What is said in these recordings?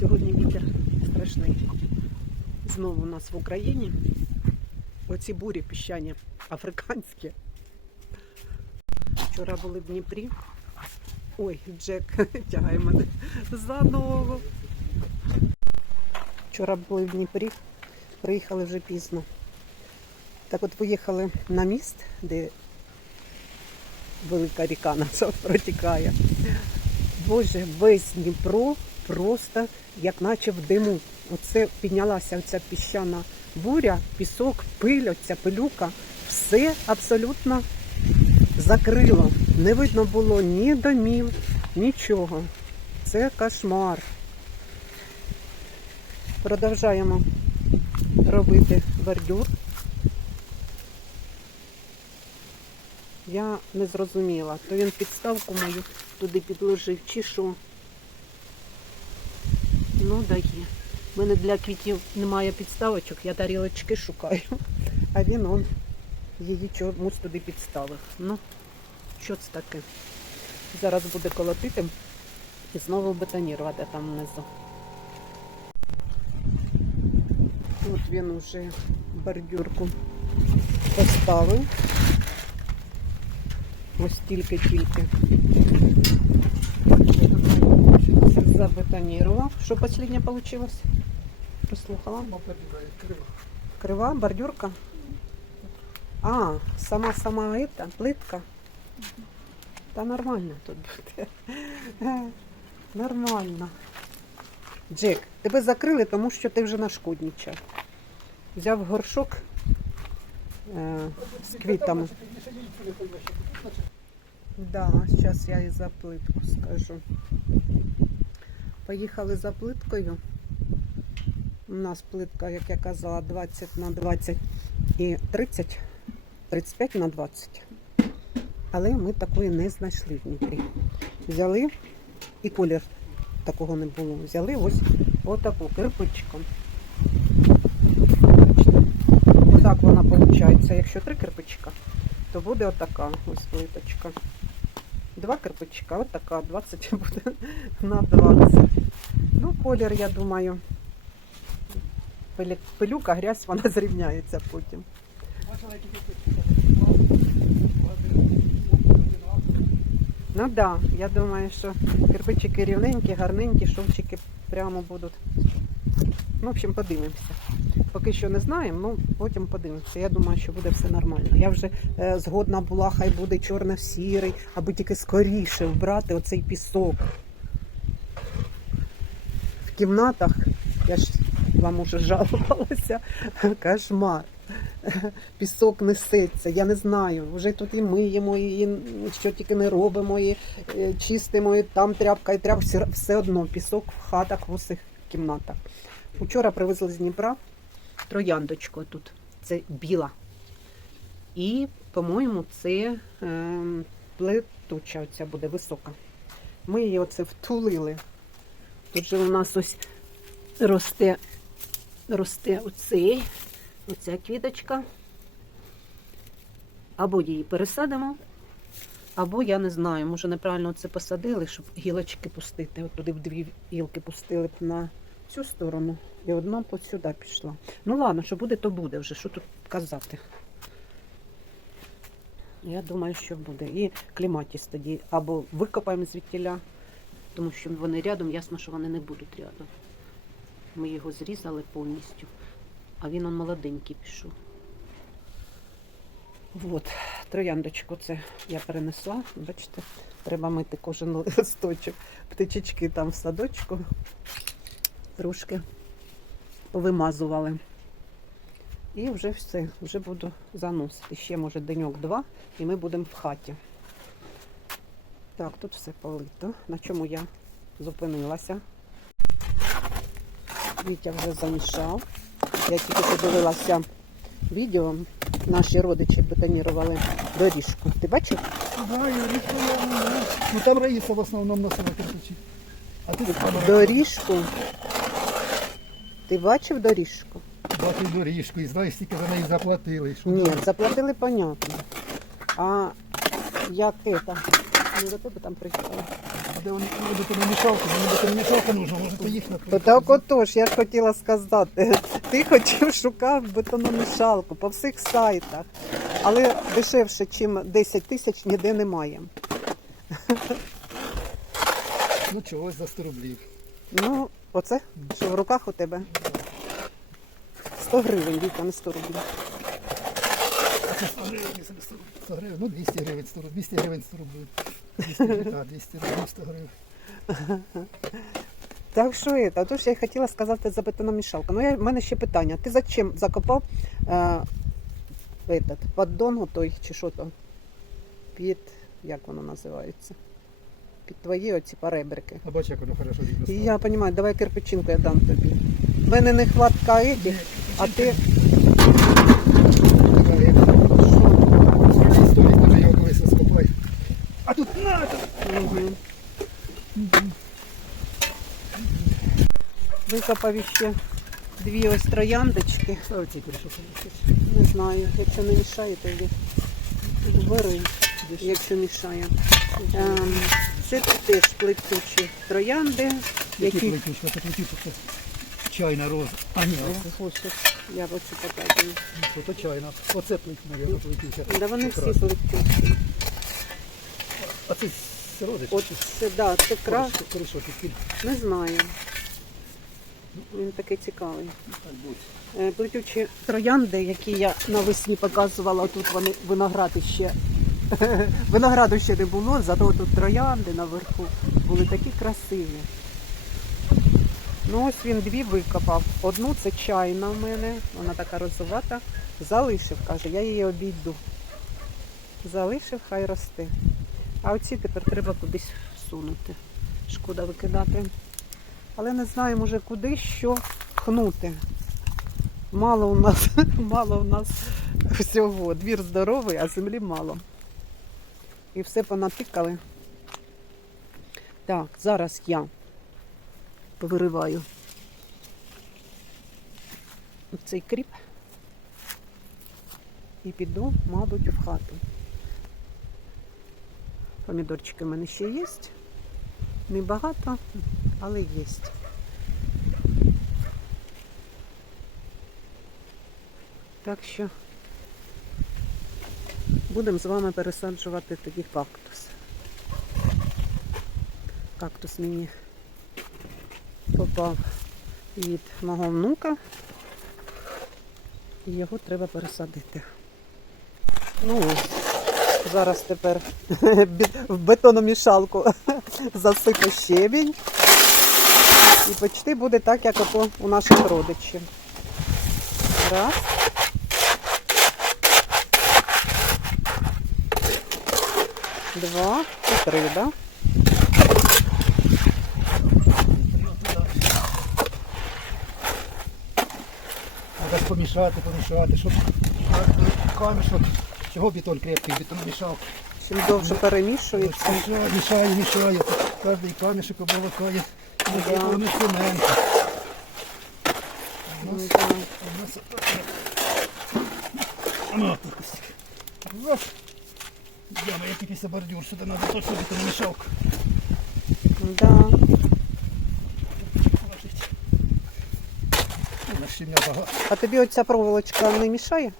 Сьогодні вітер страшний. Знову у нас в Україні. Оці бурі піщані африканські. Вчора були в Дніпрі. Ой, Джек тягає мене за ногу. Вчора були в Дніпрі, приїхали вже пізно. Так от поїхали на міст, де велика ріка наша протікає. Боже, весь Дніпро просто як наче в диму. Оце піднялася оця піщана буря, пісок, пиль, оця пилюка. Все абсолютно закрило. Не видно було ні домів, нічого. Це кошмар. Продовжаємо робити бордюр. Я не зрозуміла, то він підставку мою туди підложив, чи що. Ну, дає. У мене для квітів немає підставочок, я тарілочки шукаю. А він он її чомусь туди підставив. Ну, що це таке? Зараз буде колотити і знову бетонірувати там внизу. От він уже бордюрку поставив. Ось тільки-тільки забетонировал. Что последнее получилось? Прослухала. Крива, бордюрка. А, сама-сама эта, плитка. Та нормально тут буде. Нормально. Джек, тебе закрили, тому що ти вже нашкодничав. Взяв горшок е, з квітами. Да, зараз я і за плитку скажу. Поїхали за плиткою. У нас плитка, як я казала, 20 на 20 і 30, 35 на 20. Але ми такої не знайшли в Дніпрі. Взяли і колір такого не було. Взяли ось отаку кирпичком. Отак вона виходить. Якщо три кирпичка, то буде отака ось плиточка. Два кирпичка, отака, 20 буде на 20. Ну, колір, я думаю, пилюка, грязь, вона зрівняється потім. Ну так, да, я думаю, що кирпичики рівненькі, гарненькі, шовчики прямо будуть. Ну, в общем, подивимося. Поки що не знаємо, ну потім подивимося. Я думаю, що буде все нормально. Я вже е, згодна була, хай буде чорно-сірий, аби тільки скоріше вбрати оцей пісок. В кімнатах, я ж вам уже жалувалася, кошмар. Пісок несеться, я не знаю. Вже тут і миємо, і що тільки не робимо, і е, чистимо, і там тряпка, і тряпка. Все, одно пісок в хатах, в усіх кімнатах. Учора привезли з Дніпра трояндочку тут. Це біла. І, по-моєму, це е, плетуча оця буде висока. Ми її оце втулили. Тут же у нас ось росте, росте оцей, оця квіточка. Або її пересадимо, або я не знаю, може неправильно це посадили, щоб гілочки пустити. От туди в дві гілки пустили б на цю сторону. І одна по сюди пішла. Ну ладно, що буде, то буде вже. Що тут казати? Я думаю, що буде. І кліматіс тоді або викопаємо звідтіля, тому що вони рядом, ясно, що вони не будуть рядом. Ми його зрізали повністю, а він он молоденький пішов. От, трояндочку це я перенесла. Бачите, треба мити кожен листочок. Птичечки там в садочку трошки повимазували. І вже все, вже буду заносити. Ще, може, деньок-два, і ми будемо в хаті. Так, тут все полито. На чому я зупинилася. Вітя вже замішав. Я тільки подивилася відео. Наші родичі бетонірували доріжку. Ти бачив? Да, я. Ну там Раїса в основному носила кирпичі. А тут Доріжку. Ти бачив доріжку? бачив доріжку і знаєш, скільки за неї заплатили. Що Ні, там? заплатили понятно. А як это? Не до тебе там приїхали. Де вони буде перемішалка? Мені буде перемішалка нужна, може поїхати. Так отож, я ж хотіла сказати, ти хотів шукав бетономішалку по всіх сайтах, але дешевше, ніж 10 тисяч, ніде немає. Ну чогось за 100 рублів. Ну, оце, що в руках у тебе? 100 гривень, Віка, не 100 рублів. 100 гривень, 100 гривень, ну 200 гривень, 100 рублів. 200 гривень, 100 рублів. 200 гривень, а, 200 рублів, 100 гривень. Так що це, тож я хотіла сказати за бетономішалку. Ну, я, в мене ще питання. Ти зачем закопав е, этот, поддон той, чи що то? Під, як воно називається? Під твої оці паребрики. А бач, як воно хорошо. І я розумію, давай кирпичинку я дам тобі. В мене не хватка этих, а ти. А тут на! Угу. Викопав ще дві ось трояндочки. Ставиться перейшов. Не знаю, якщо не мішає, то йди. Бери, якщо мішає. Ем, це теж плетучі троянди, Які які. плетючка? Це плетючка, це чайна роза. А ні, оце. Ось, я оцю показую. То чайна. Оце плетюча. Да вони всі плетучі. А це родич? От це, да, це крас, не знаю. Він такий цікавий. буде. Е, Плетючі троянди, які я навесні показувала, тут вони виноград ще. Винограду ще не було, зато тут троянди наверху були такі красиві. Ну ось він дві викопав. Одну це чайна в мене, вона така розувата. Залишив, каже, я її обійду. Залишив, хай росте. А оці тепер треба кудись всунути. Шкода викидати. Але не знаю, може куди що хнути. Мало у нас, мало у нас всього. Двір здоровий, а землі мало. І все понатикали. Так, зараз я повириваю цей кріп і піду, мабуть, в хату. Помідорчики в мене ще є. Небагато, але є. Так що будемо з вами пересаджувати тоді кактус. Кактус мені попав від мого внука. І його треба пересадити. Ну. Зараз тепер в бетономішалку засипу щебінь. І почти буде так, як у наших родичів. Раз. Два і три, да? Треба помішати, помішати, щоб камішок. Чого бетон крепкий, бетон мішав. Чим довше перемішується. Мішає, мішає. Кожний камішок обволокає. Да. Воно цемент. У нас отак. Ось. Раз. Яма, я тільки бордюр сюди треба точно бетономішалку. Да. положити. У нас. А тобі оця проволочка не мішає?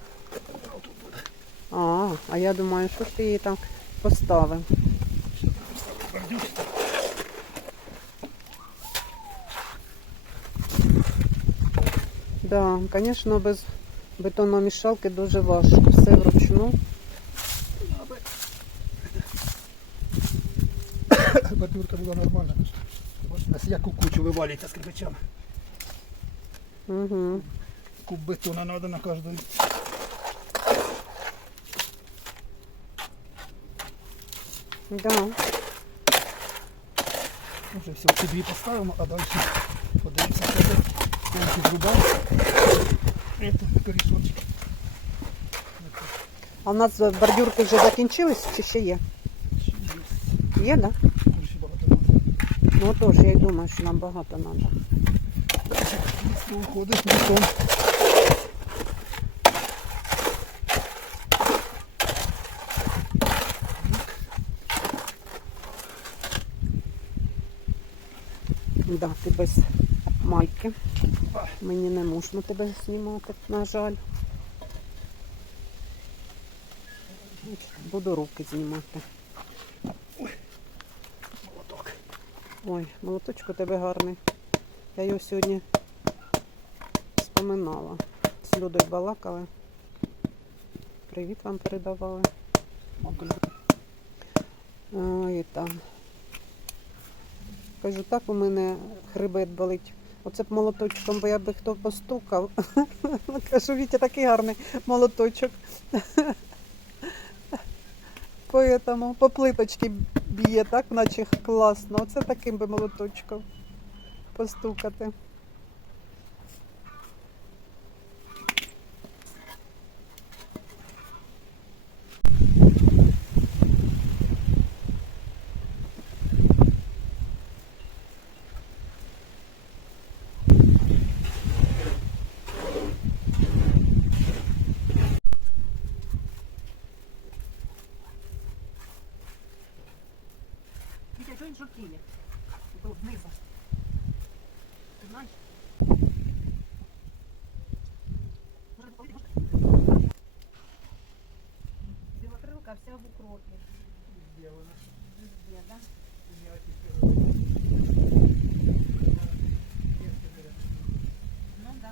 А, а я думаю, що ж ти її так поставив. Да, звісно, без бетономішалки дуже важко. Все вручну. Бордюрка була нормальна. Ось у нас як у кучу вивалюється з кирпичами. Угу. Куб бетона надо на каждую. Да. Уже все, ці дві поставимо, а далі подивимося, що це. Тонкий зрубав. Корішончик. А в нас бордюрки вже закінчились чи ще є? Ще є. Є, так? Да? Може, ще багато надо. Ну тож, я й думаю, що нам багато треба. Якщо уходить, бетон. Да, ти без майки. Мені не можна тебе знімати, на жаль. Буду руки знімати. Ой, молоточок у тебе гарний. Я його сьогодні споминала. З Людою балакали. Привіт вам передавали. Ой, там. Кажу, так у мене хребет болить. Оце б молоточком, бо я би хто постукав. Кажу, Вітя такий гарний молоточок. Поэтому по плиточці б'є, так, наче класно. Оце таким би молоточком постукати. Вітя, що він жовтіє? Тут знизу. Ти знаєш? Білокрилка вся в укропі. Сделано. Везде, да? Ну да.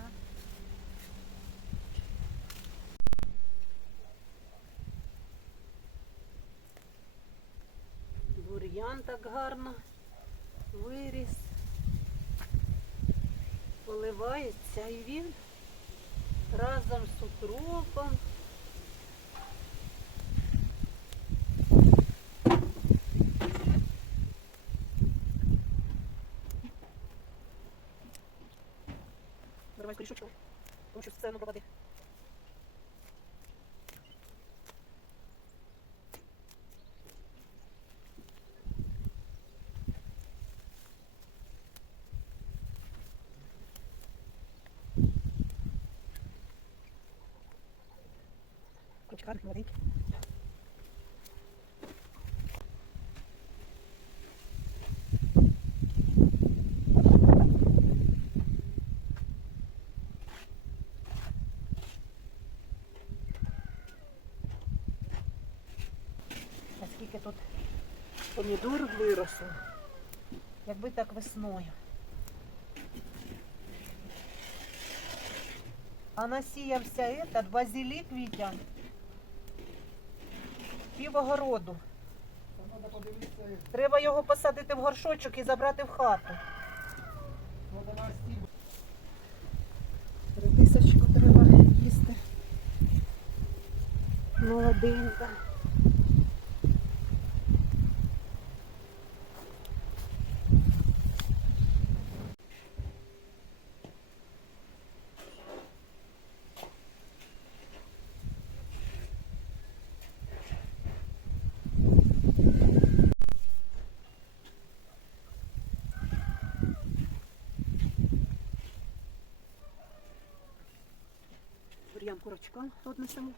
Бур'ян так гарно виріс. Поливається і він разом з укропом. Давай скоріше, тому що сцену попади. Кучкар, молоденький. А скільки тут помідор виросло. Якби так весною. А насіявся этот базилік Вітя. Пів огороду. Треба його посадити в горшочок і забрати в хату. Редисочку треба їсти. Молоденька. Курочка однесемо.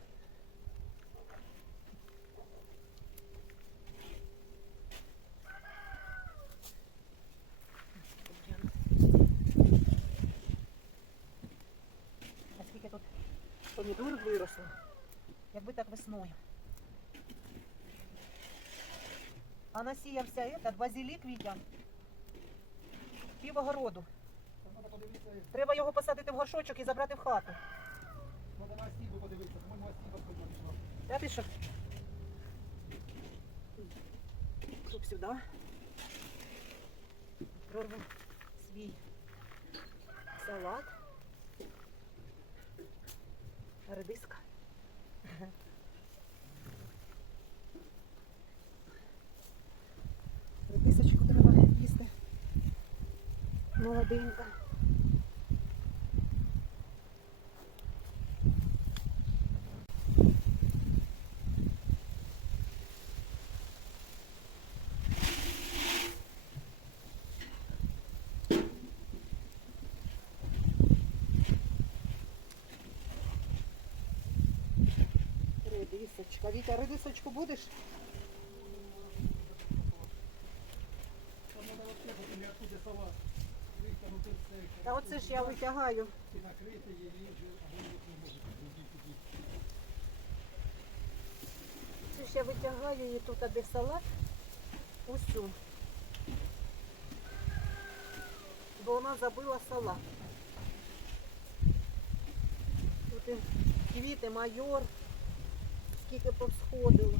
А скільки тут помідор виросло? Якби так весною. А насіявся этот базилік Вітя. Пів огороду. Треба Треба його посадити в горшочок і забрати в хату. треба на стіл подивитися. По-моєму, на стіл Я пішов. Тут сюди. Прорву свій салат. Редиска. Редисочку треба їсти. Молоденька. Редисочка. Вітя, редисочку будеш? Та оце ж я витягаю. Це ж я витягаю її тут, де салат. Усю. Бо вона забила салат. Тут квіти, майор, скільки повсходило.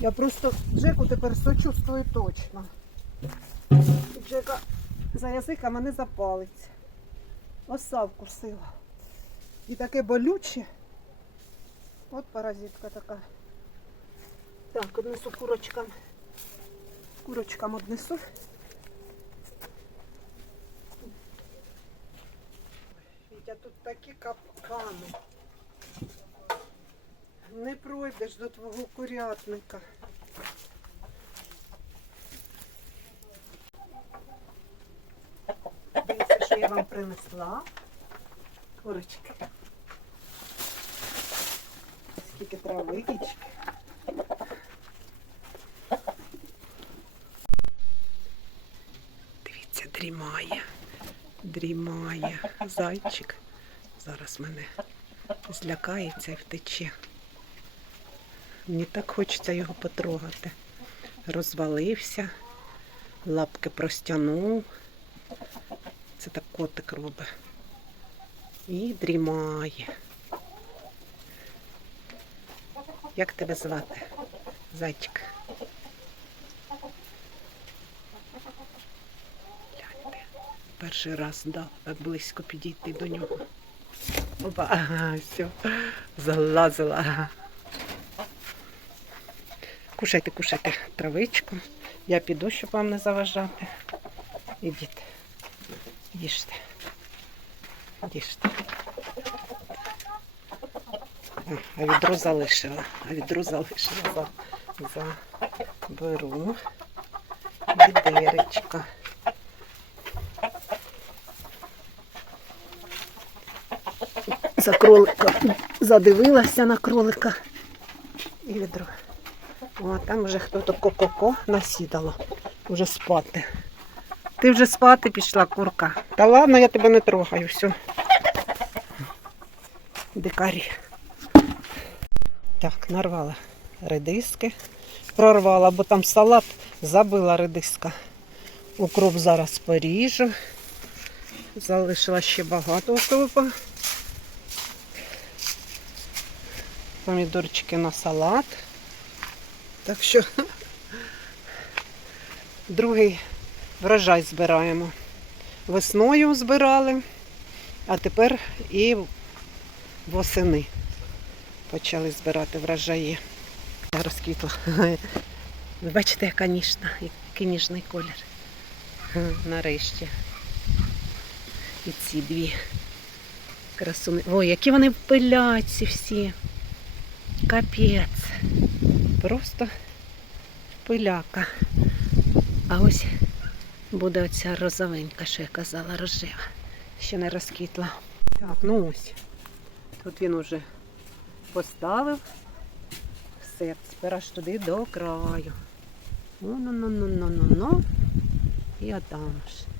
Я просто Джеку тепер сочувствую точно. Джека за язика мене запалить. Оса вкусила. І таке болюче. От паразитка така. Так, однесу курочкам. Курочкам однесу. Вітя, тут такі капкани. Не пройдеш до твого курятника. Дивіться, що я вам принесла. Курочки. Скільки травички. Дивіться, дрімає. Дрімає. Зайчик. Зараз мене злякається і втече. Мені так хочеться його потрогати. Розвалився, лапки простягнув. Це так котик робить. І дрімає. Як тебе звати? Зайчик. Перший раз дав так близько підійти до нього. Опа, ага, все, залазила. Кушайте, кушайте травичку. Я піду, щоб вам не заважати. Ідіть. Їжте. Їжте. А відро залишила. А відро залишила. За, заберу. Відеречка. За кролика. Задивилася на кролика. І відро. О, там вже хто-то ко-ко-ко насідало. Уже спати. Ти вже спати пішла, курка. Та ладно, я тебе не трогаю, все. Дикарі. Так, нарвала редиски. Прорвала, бо там салат забила редиска. Укроп зараз поріжу. Залишила ще багато укропа. Помідорчики на салат. Так що другий врожай збираємо. Весною збирали, а тепер і восени почали збирати врожаї. Розквітла. Ви бачите, яка ніжна, який ніжний колір. Нарешті. І ці дві красуни. Ой, які вони пиляці всі. Капець. Просто пиляка. А ось буде оця розовенька, що я казала, рожева. Ще не розквітла. Так, ну ось. Тут він уже поставив. Все, тепер аж туди до краю. Ну, ну, ну, ну, ну, ну, ну. І отам ж.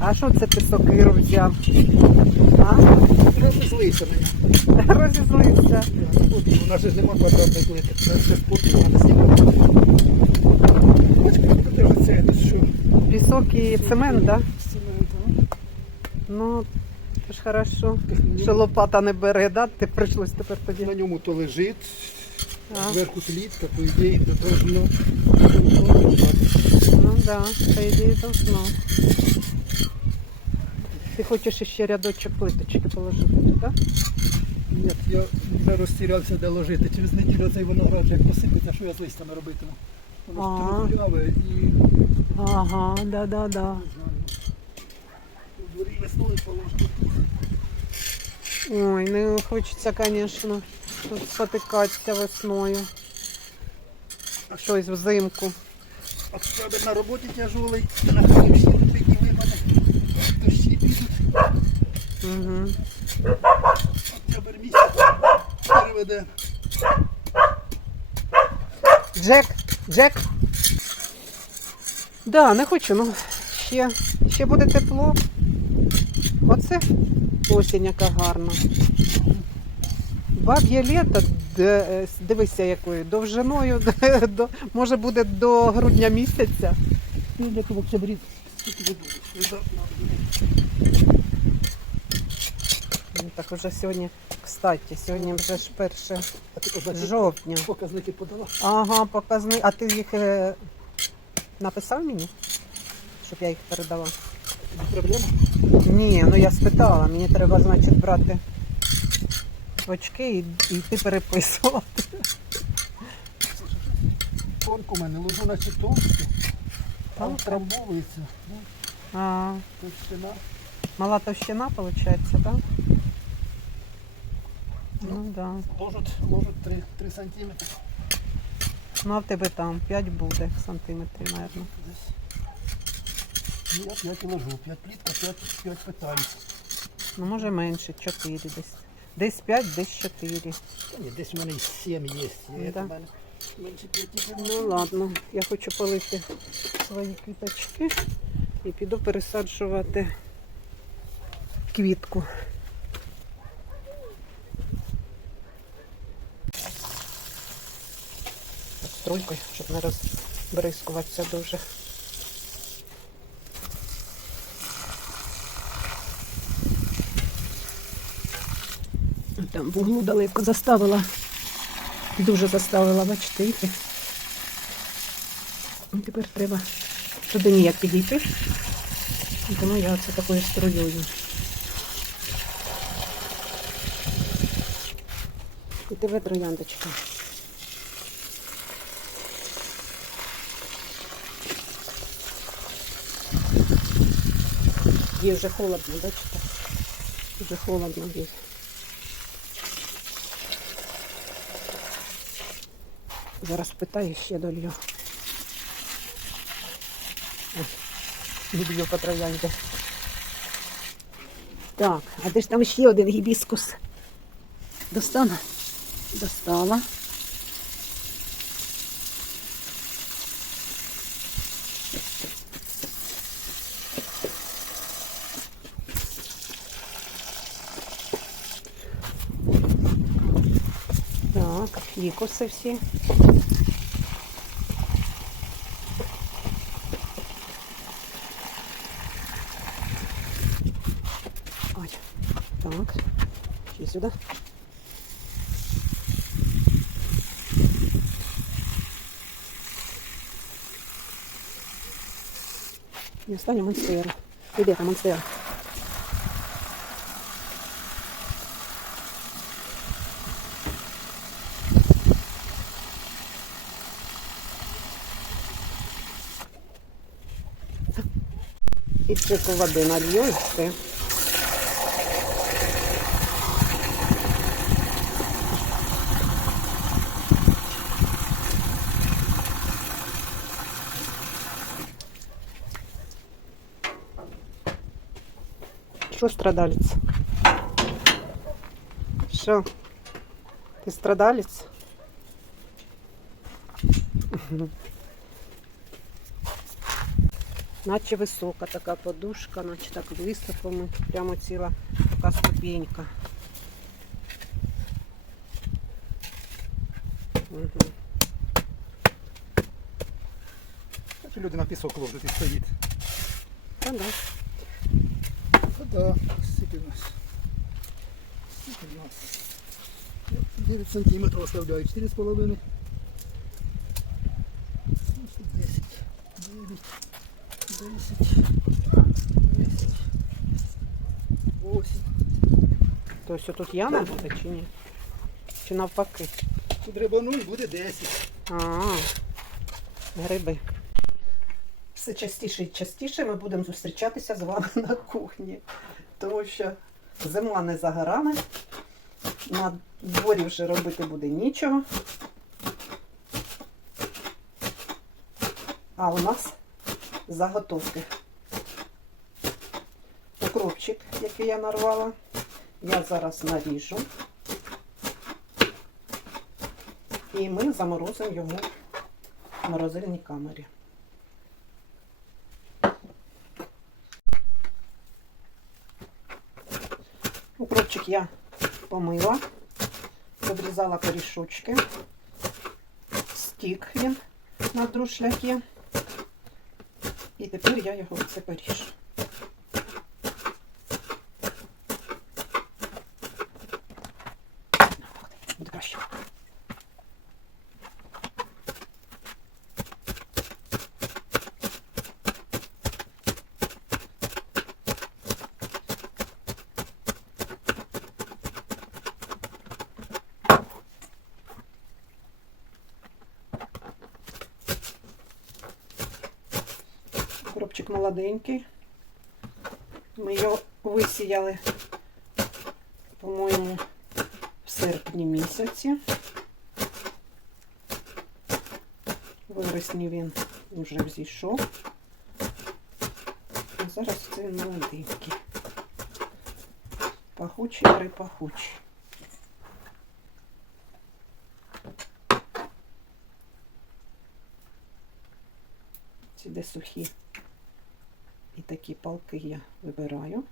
А що це ти сокиру взяв? А? Розізлився. Розізлився. У нас же ж нема квадратної плити. Це все спорту, треба знімати. Ось це, що? Пісок і цемент, так? Ну, це ж хорошо. Що лопата не бере, да? Ти прийшлось тепер тоді. На ньому то лежить, А, зверху плітка, по ідеї, то должно. ну да, по ідеї должно. Ти хочеш ще рядочок плиточки положити, так? Ні, я вже розтірявся, де ложити. Через неділю цей виноград як посипеться, що я з листями робитиму. Воно ж Ага. трухляве і Ага, да, да, да. не знаю. У дворі весною положити. Ой, не хочеться, звісно, тут спотикатися весною. Щось взимку. А правда на роботі тяжолий, на хвилі всі підняли мене. Угу. Тепер місяць переведе. Джек, Джек. Да, не хочу, ну ще, ще буде тепло. Оце осінь яка гарна. Баб'є літо, дивися якою, довжиною, до, може буде до грудня місяця. Ну, як в октябрі. Ну, Так уже сьогодні, кстати, сьогодні вже ж перше жовтня. показники подала? Ага, показник. А ти їх е, написав мені? Щоб я їх передала? Не проблема? Ні, ну я спитала, мені треба, значить, брати очки і, і йти переписувати. Тонко у мене, ложу наче тонко. Там Тонко? трамбовується. Ну, А, товщина. мала товщина, виходить, так? Ну. Да. Ложуть, ложуть 3, 3 сантиметри. Ну а в тебе там 5 буде сантиметрів, мабуть. Десь. Ну, я 5 і ложу. 5 плітка, 5, 5 питаюсь. Ну може менше, 4 десь. Десь 5, десь 4. Та ні, десь у мене і 7 є. Є Да. мене менше 5 Ну ладно, я хочу полити свої квіточки і піду пересаджувати квітку. Так, Струйкою, щоб не розбризкуватися дуже. Там в углу далеко заставила. Дуже заставила, бачите, які. Ну, Тепер треба туди ніяк підійти. Тому я оце такою струєю. І тебе трояндочка. Їй вже холодно, бачите? Вже холодно їй. Зараз питаю ще долью. Люблю по троянді. Так, а де ж там ще один гібіскус? Достану? Достала. Так, фікуси всі. Ой, так, ще сюди. І остання монстера. Іде там монстера. Чеку води налью і все. Що страдалець? Що? Ти страдалець? Наче висока така подушка, наче так високо ми. Прямо ціла така ступенька. Угу. Чи люди на пісок ложать і стоїть. Та да. Та да, скільки у нас. Скільки у нас. 9 сантиметрів оставляю, 4,5. 10, 9, 10, 10, 8. Тобто тут яма буде чи ні? Чи навпаки? Тут рибану і буде 10. А, гриби. Все частіше і частіше ми будемо зустрічатися з вами на кухні, тому що зима не за горами, на дворі вже робити буде нічого. А у нас заготовки. Укропчик, який я нарвала. Я зараз наріжу. І ми заморозимо його в морозильній камері. Укропчик я помила, обрізала корішочки, стік він на друшляки. Тепер я його поріжу. Буде краще. Коробчик молоденький. Ми його висіяли, по-моєму, в серпні місяці. В вересні він вже взійшов. А зараз це молоденький. Пахучий, припахучий. Ці де сухі. Такі палки я вибираю.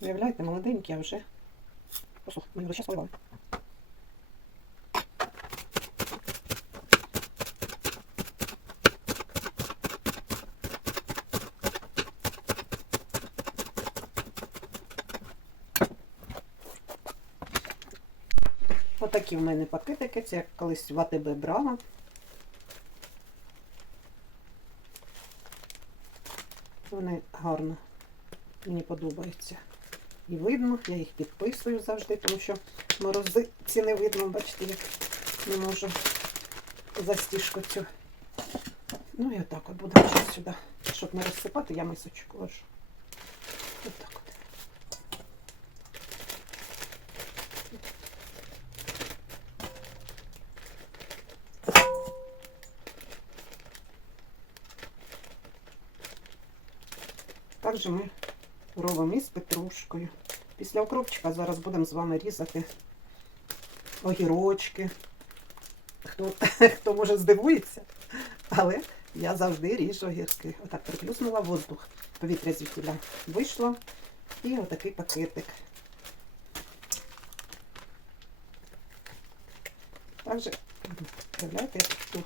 Виявляєте, молоденькі, а вже посух. Ми його зараз поливали. Отакі в мене пакетики, це я колись в АТБ брала. Вони гарно мені подобаються. І видно, я їх підписую завжди, тому що морозиці не видно, бачите, як не можу застіжку цю. Ну і отак от будемо сюди. Щоб не розсипати, я мисочку ложу. Також ми робимо із петрушкою. Після укропчика зараз будемо з вами різати огірочки. Хто, хто може здивується, але я завжди ріжу огірки. Отак приплюснула воздух. Повітря звідтіля вийшло. І отакий пакетик. Також, як туго.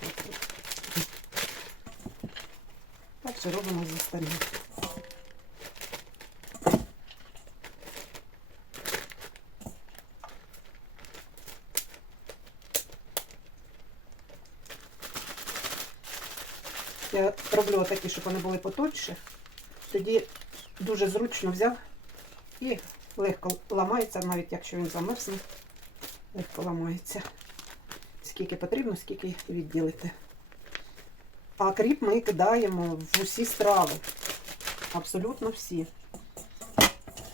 Так же робимо з остальним. Я роблю такі, щоб вони були потоньше. Тоді дуже зручно взяв і легко ламається, навіть якщо він замерзне, легко ламається. Скільки потрібно, скільки відділити. А кріп ми кидаємо в усі страви. Абсолютно всі.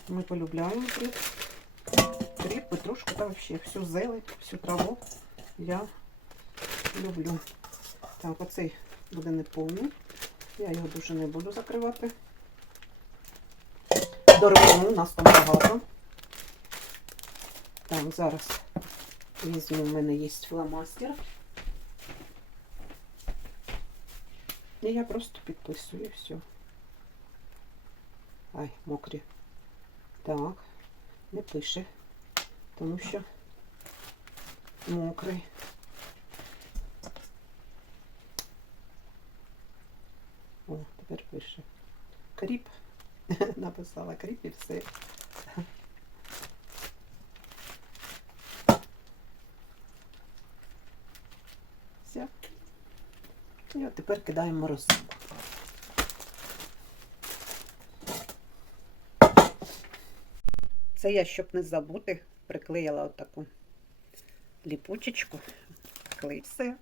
Ми полюбляємо кріп. Кріп, петрушку та взагалі всю зелень, всю траву я люблю. Так, оцей буде неповний. Я його дуже не буду закривати. Дорогу у нас там багато. Так, зараз візьму, в мене є фломастер. І я просто підписую все. Ай, мокрі. Так, не пише, тому що мокрий. О, тепер пише. Кріп. Написала кріп і все. Все. І от тепер кидаємо морозилку. Це я, щоб не забути, приклеїла отаку ліпучечку. Клей все.